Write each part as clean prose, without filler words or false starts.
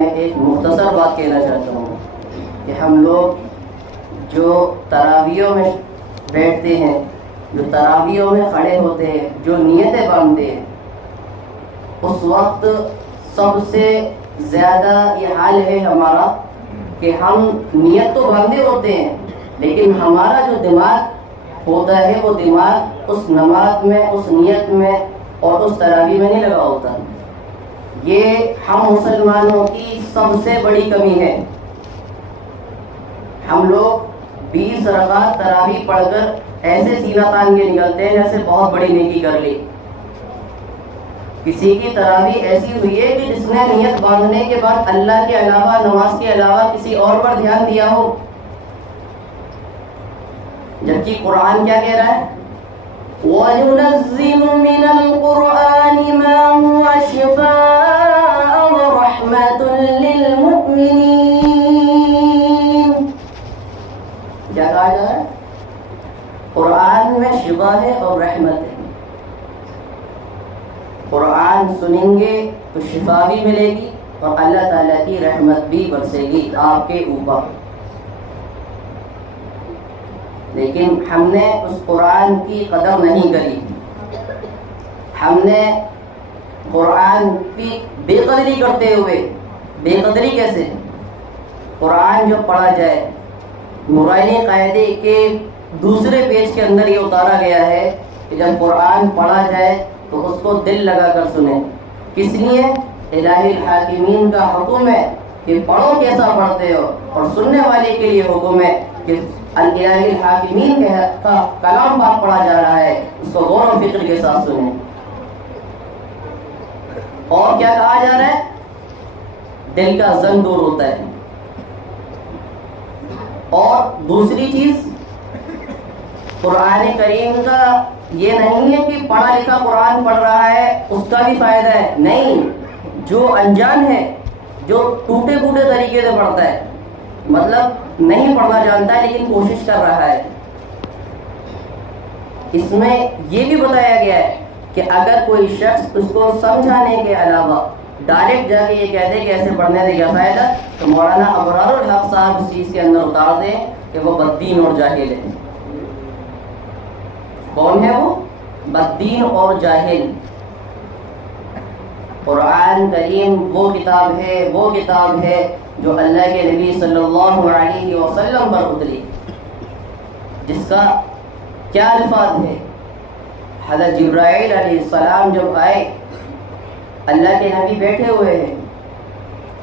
میں ایک مختصر بات کہنا چاہتا ہوں کہ ہم لوگ جو تراویحوں میں بیٹھتے ہیں، جو تراویحوں میں کھڑے ہوتے ہیں، جو نیتیں باندھتے ہیں، اس وقت سب سے زیادہ یہ حال ہے ہمارا کہ ہم نیت تو باندھے ہوتے ہیں، لیکن ہمارا جو دماغ ہوتا ہے وہ دماغ اس نماز میں، اس نیت میں اور اس تراویح میں نہیں لگا ہوتا۔ یہ ہم مسلمانوں کی سب سے بڑی کمی ہے۔ ہم لوگ 20 رکعت تراویح پڑھ کر ایسے سینہ تان کے نکلتے ہیں جیسے بہت بڑی نیکی کر لی۔ کسی کی تراویح ایسی ہوئی ہے کہ جس نے نیت باندھنے کے بعد اللہ کے علاوہ، نماز کے علاوہ کسی اور پر دھیان دیا ہو، جبکہ قرآن کیا کہہ رہا ہے؟ وَيُنَزِّلُ مِنَ الْقُرْآنِ مَا هُوَ شِفَاءٌ وَرَحْمَةٌ لِّلْمُؤْمِنِينَ۔ کیا کہا جا رہا ہے؟ قرآن میں شفا ہے اور رحمت ہے۔ قرآن سنیں گے تو شفا بھی ملے گی اور اللہ تعالیٰ کی رحمت بھی برسے گی آپ کے اوپر۔ لیکن ہم نے اس قرآن کی قدر نہیں کری، ہم نے قرآن کی بے قدری کرتے ہوئے، بے قدری کیسے؟ قرآن جو پڑھا جائے، نورانی قاعدے کے دوسرے پیج کے اندر یہ اتارا گیا ہے کہ جب قرآن پڑھا جائے تو اس کو دل لگا کر سنیں۔ کس لیے؟ الہی الحاکمین کا حکم ہے کہ پڑھو کیسا پڑھتے ہو، اور سننے والے کے لیے حکم ہے کہ الہی الحاکمین کا کلام پاک پڑھا جا رہا ہے، اس کو غور و فکر کے ساتھ سنیں۔ اور کیا کہا جا رہا ہے؟ دل کا زن دور ہوتا ہے۔ اور دوسری چیز، قرآن کریم کا یہ نہیں ہے کہ پڑھا لکھا قرآن پڑھ رہا ہے اس کا بھی فائدہ ہے، نہیں، جو انجان ہے، جو ٹوٹے پھوٹے طریقے سے پڑھتا ہے، مطلب نہیں پڑھنا جانتا ہے لیکن کوشش کر رہا ہے، اس میں یہ بھی بتایا گیا ہے کہ اگر کوئی شخص اس کو سمجھانے کے علاوہ ڈائریکٹ جا کے یہ کہہ دے کہ ایسے پڑھنے سے کیا فائدہ، تو مولانا ابرار الحق صاحب اس چیز کے اندر اتار دیں کہ وہ بددین اور جاہل ہے۔ کون ہے وہ؟ بددین اور جاہل۔ قرآن کریم وہ کتاب ہے جو اللہ کے نبی صلی اللہ علیہ وسلم پر اتری، جس کا کیا الفاظ ہے؟ حضرت جبرائیل علیہ السلام جب آئے، اللہ کے نبی بیٹھے ہوئے ہیں،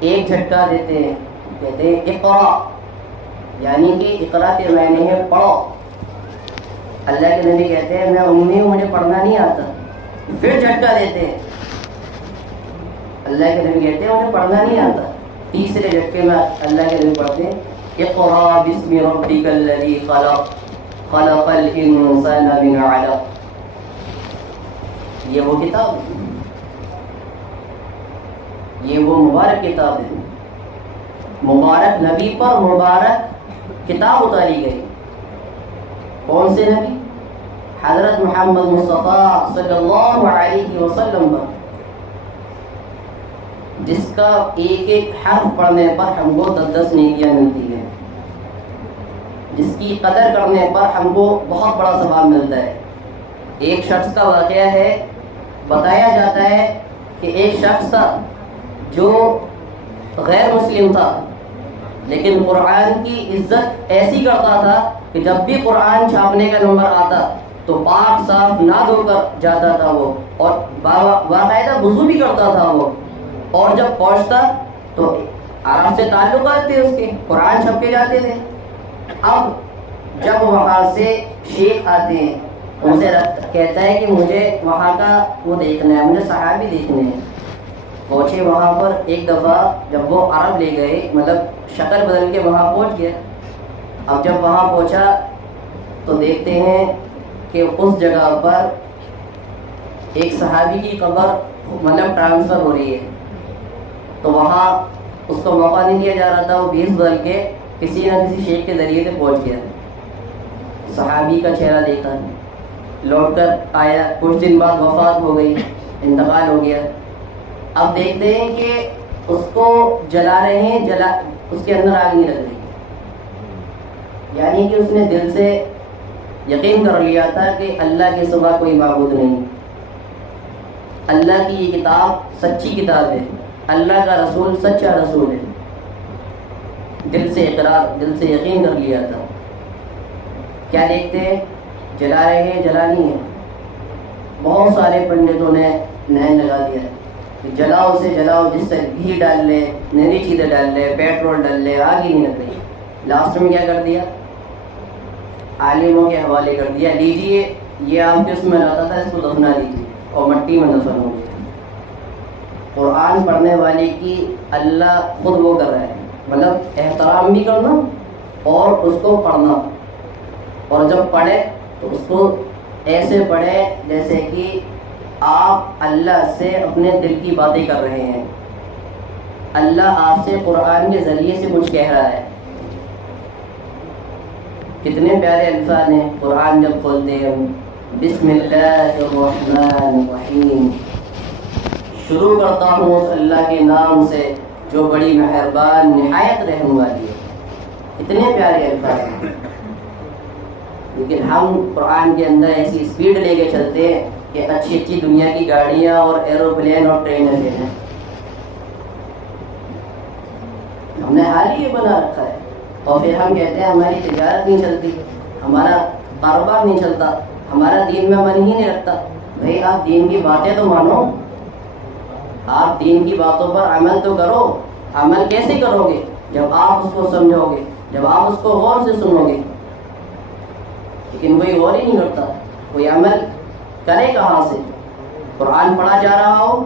ایک جھٹکا دیتے ہیں، کہتے ہیں اقرا، یعنی کہ اقرا کے معنی ہے پڑھو۔ اللہ کے نبی کہتے ہیں میں امی ہوں، مجھے پڑھنا نہیں آتا، پھر جھٹکا دیتے ہیں، اللہ کے نبی کہتے ہیں مجھے پڑھنا نہیں آتا، تیسرے جھٹکے میں اللہ کے نبی پڑھتے ہیں اقرا بسم ربک الذی خلق خلق الانسان من علق۔ یہ وہ کتاب ہے، یہ وہ مبارک کتاب ہے، مبارک نبی پر مبارک کتاب اتاری گئی۔ کون سے نبی؟ حضرت محمد مصطفیٰ صلی اللہ علیہ وسلم پر، جس کا ایک ایک حرف پڑھنے پر ہم کو 10 نیکیاں ملتی ہیں، جس کی قدر کرنے پر ہم کو بہت بڑا ثواب ملتا ہے۔ ایک شخص کا واقعہ ہے، بتایا جاتا ہے کہ ایک شخص تھا جو غیر مسلم تھا، لیکن قرآن کی عزت ایسی کرتا تھا کہ جب بھی قرآن چھاپنے کا نمبر آتا تو پاک صاف نہ دھو کر جاتا تھا وہ، اور باقاعدہ وضو بھی کرتا تھا وہ، اور جب پہنچتا تو عرب سے تعلقات تھے، اس کے قرآن چھپ کے جاتے تھے۔ اب جب وہاں سے شیخ آتے ہیں، ان سے کہتا ہے کہ مجھے وہاں کا وہ دیکھنا ہے، مجھے صحابی دیکھنے ہیں۔ پہنچے وہاں پر، ایک دفعہ جب وہ عرب لے گئے، مطلب شکل بدل کے وہاں پہنچ گیا۔ اب جب وہاں پہنچا تو دیکھتے ہیں کہ اس جگہ پر ایک صحابی کی قبر مطلب ٹرانسفر ہو رہی ہے، تو وہاں اس کو موقع نہیں دیا جا رہا تھا، وہ 20 بدل کے کسی نہ کسی شیخ کے ذریعے سے پہنچ گیا، صحابی کا چہرہ دیکھا، لوٹ کر آیا، کچھ دن بعد وفات ہو گئی، انتقال ہو گیا۔ اب دیکھتے ہیں کہ اس کو جلا رہے ہیں، اس کے اندر آگ نہیں لگ رہی، یعنی کہ اس نے دل سے یقین کر لیا تھا کہ اللہ کے سوا کوئی معبود نہیں، اللہ کی یہ کتاب سچی کتاب ہے، اللہ کا رسول سچا رسول ہے، دل سے اقرار، دل سے یقین کر لیا تھا۔ کیا دیکھتے ہیں؟ جلا رہے ہیں، جلا نہیں ہے۔ بہت سارے پنڈتوں نے نہن لگا دیا ہے کہ جلاؤ سے جلاؤ، جس سے گھی ڈال لے، نئی چیزیں ڈال لے، پیٹرول ڈال لے، آگ ہی نہیں لگ رہی۔ لاسٹ میں کیا کر دیا؟ عالموں کے حوالے کر دیا، لیجیے یہ آپ کے اس میں رہتا تھا، اس کو دفنا دیجیے، اور مٹی میں دفن ہو گیا۔ قرآن پڑھنے والے کی اللہ خود وہ کر رہا ہے، مطلب احترام بھی کرنا اور اس کو پڑھنا، اور جب پڑھے تو اس کو ایسے پڑھے جیسے کہ آپ اللہ سے اپنے دل کی باتیں کر رہے ہیں، اللہ آپ سے قرآن کے ذریعے سے کچھ کہہ رہا ہے۔ کتنے پیارے الفاظ ہیں قرآن جب کھولتے ہیں، بسم اللہ الرحمن الرحیم، شروع کرتا ہوں اس اللہ کے نام سے جو بڑی مہربان نہایت رحم والی ہے۔ اتنے پیارے الفاظ ہیں، لیکن ہم قرآن کے اندر ایسی اسپیڈ لے کے چلتے ہیں کہ اچھی اچھی دنیا کی گاڑیاں اور ایروپلین اور ٹرینیں لے ہیں، ہم نے حال ہی یہ بنا رکھا ہے، اور پھر ہم کہتے ہیں ہماری تجارت نہیں چلتی، ہمارا کاروبار نہیں چلتا، ہمارا دین میں من ہی نہیں رکھتا۔ بھائی آپ دین کی باتیں تو مانو، آپ دین کی باتوں پر عمل تو کرو۔ عمل کیسے کرو گے؟ جب آپ اس کو سمجھو گے، جب آپ اس کو غور سے سنو گے، لیکن کوئی غور ہی نہیں کرتا، کوئی عمل کرے کہاں سے؟ قرآن پڑھا جا رہا ہو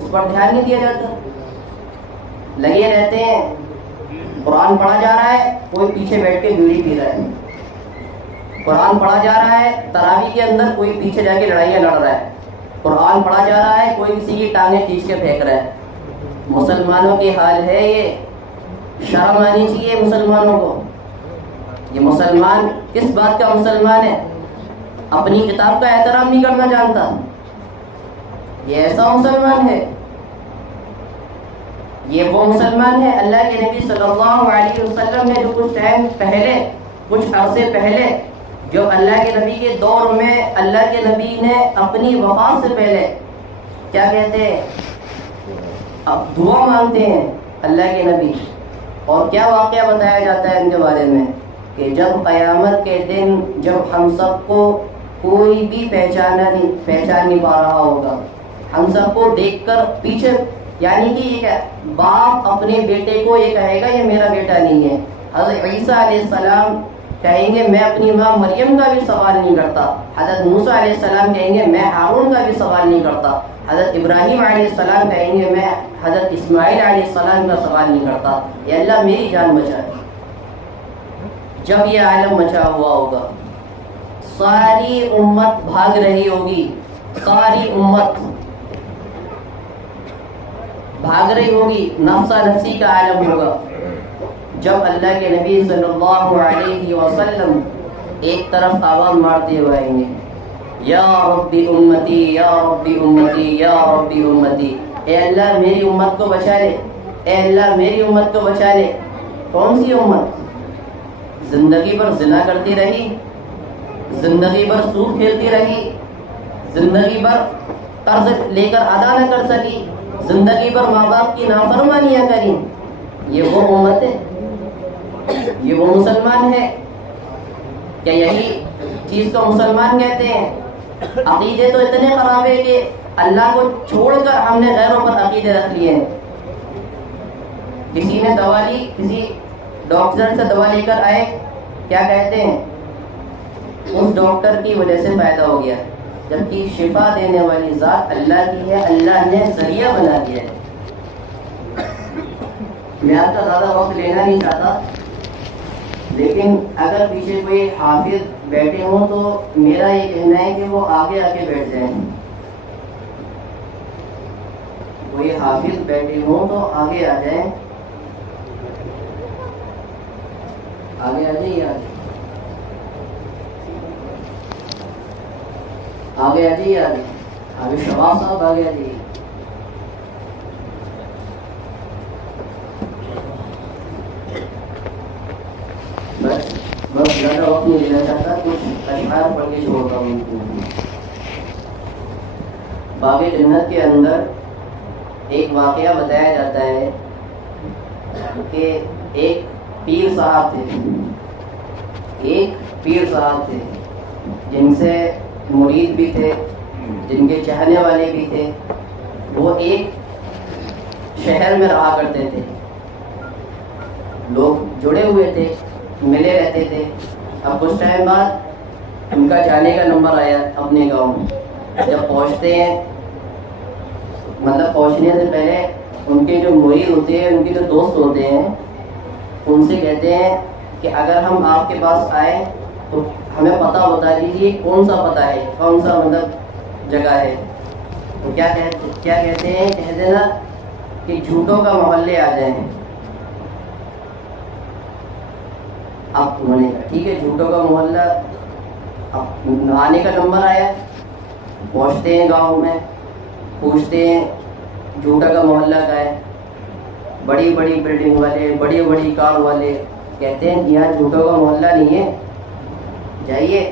اس پر دھیان نہیں دیا جاتا، لگے رہتے ہیں۔ قرآن پڑھا جا رہا ہے، کوئی پیچھے بیٹھ کے بیڑی پی رہا ہے، قرآن پڑھا جا رہا ہے تراویح کے اندر، کوئی پیچھے جا کے لڑائیاں لڑ رہا ہے، قرآن پڑھا جا رہا ہے کوئی کسی کی ٹانگیں کھینچ کے پھینک رہا ہے۔ مسلمانوں کی حال ہے یہ، شرم آنی چاہیے مسلمانوں کو۔ یہ مسلمان کس بات کا مسلمان ہے؟ اپنی کتاب کا احترام نہیں کرنا جانتا، یہ ایسا مسلمان ہے؟ یہ وہ مسلمان ہے؟ اللہ کے نبی صلی اللہ علیہ وسلم نے جو کچھ ٹائم پہلے، کچھ عرصے پہلے، جو اللہ کے نبی کے دور میں اللہ کے نبی نے اپنی وفات سے پہلے کیا کہتے ہیں؟ اب دعا مانگتے ہیں اللہ کے نبی، اور کیا واقعہ بتایا جاتا ہے ان کے بارے میں کہ جب قیامت کے دن جب ہم سب کو کوئی بھی پہچان نہیں پا رہا ہوگا، ہم سب کو دیکھ کر پیچھے، یعنی کہ یہ کیا، باپ اپنے بیٹے کو یہ کہے گا یہ میرا بیٹا نہیں ہے۔ حضرت عیسیٰ علیہ السلام کہیں گے میں اپنی ماں مریم کا بھی سوال نہیں کرتا، حضرت موسیٰ علیہ السلام کہیں گے میں ہارون کا بھی سوال نہیں کرتا، حضرت ابراہیم علیہ السلام کہیں گے میں حضرت اسماعیل علیہ السلام کا سوال نہیں کرتا، یا اللہ میری جان بچائے۔ جب یہ عالم مچا ہوا ہوگا، ساری امت بھاگ رہی ہوگی، ساری امت بھاگ رہی ہوگی، نفسا نفسی کا عالم ہوگا۔ جب اللہ کے نبی صلی اللہ علیہ وسلم ایک طرف آواز مارتے ہوئے آئیں گے، یا ربی امتی یا ربی امتی یا ربی امتی، اے اللہ میری امت کو بچا لے، اے اللہ میری امت کو بچا لے۔ کون سی امت؟ زندگی بھر زنا کرتی رہی، زندگی بھر سود کھیلتی رہی، زندگی بھر قرض لے کر ادا نہ کر سکی، زندگی بھر ماں باپ کی نافرمانیاں کریں، یہ وہ امت ہے؟ یہ وہ مسلمان ہے؟ کیا یہی چیز کو مسلمان کہتے ہیں؟ عقیدے تو اتنے خراب ہے کہ اللہ کو چھوڑ کر ہم نے غیروں پر عقیدے رکھ لیے ہیں۔ کسی نے دوا لی، کسی ڈاکٹر سے دوا لے کر آئے، کیا کہتے ہیں؟ اس ڈاکٹر کی وجہ سے فائدہ ہو گیا، جبکہ شفا دینے والی ذات اللہ کی ہے، اللہ نے ذریعہ بنا دیا ہے۔ میں آپ کا زیادہ وقت لینا نہیں چاہتا، لیکن اگر پیچھے کوئی حافظ بیٹھے ہوں تو میرا یہ کہنا ہے کہ وہ آگے آ کے بیٹھ جائیں۔ کوئی حافظ بیٹھے ہوں تو آگے آ جائیں، آگے آ جائیے، آگے آ جائیے، آگے شباب صاحب آگے آ جائیے۔ بس زیادہ وقت نہیں لینا چاہتا، کچھ اشعار پڑھ کے چھوڑتا ہوں. باغ جنت کے اندر ایک واقعہ بتایا جاتا ہے کہ ایک پیر صاحب تھے جن سے مرید بھی تھے، جن کے چاہنے والے بھی تھے. وہ ایک شہر میں رہا کرتے تھے، لوگ جڑے ہوئے تھے، ملے رہتے تھے. اب کچھ ٹائم بعد ان کا جانے کا نمبر آیا اپنے گاؤں میں. جب پہنچتے ہیں، مطلب پہنچنے سے پہلے ان کے جو مرید ہوتے ہیں، ان کے جو دوست ہوتے ہیں، ان سے کہتے ہیں کہ اگر ہم آپ کے پاس آئیں تو ہمیں پتہ بتا دیجیے کون سا پتہ ہے، کون سا مطلب جگہ ہے. تو کیا کہتے ہیں، کہہ دینا کہ جھوٹوں کا محلے آ جائیں. اب انہوں نے کہا ٹھیک ہے، جھوٹوں کا محلہ. اب آنے کا نمبر آیا، پہنچتے ہیں گاؤں میں، پوچھتے ہیں جھوٹا کا محلہ کا ہے. بڑی بڑی بلڈنگ والے، بڑی بڑی کار والے کہتے ہیں یہاں جھوٹوں کا محلہ نہیں ہے، جائیے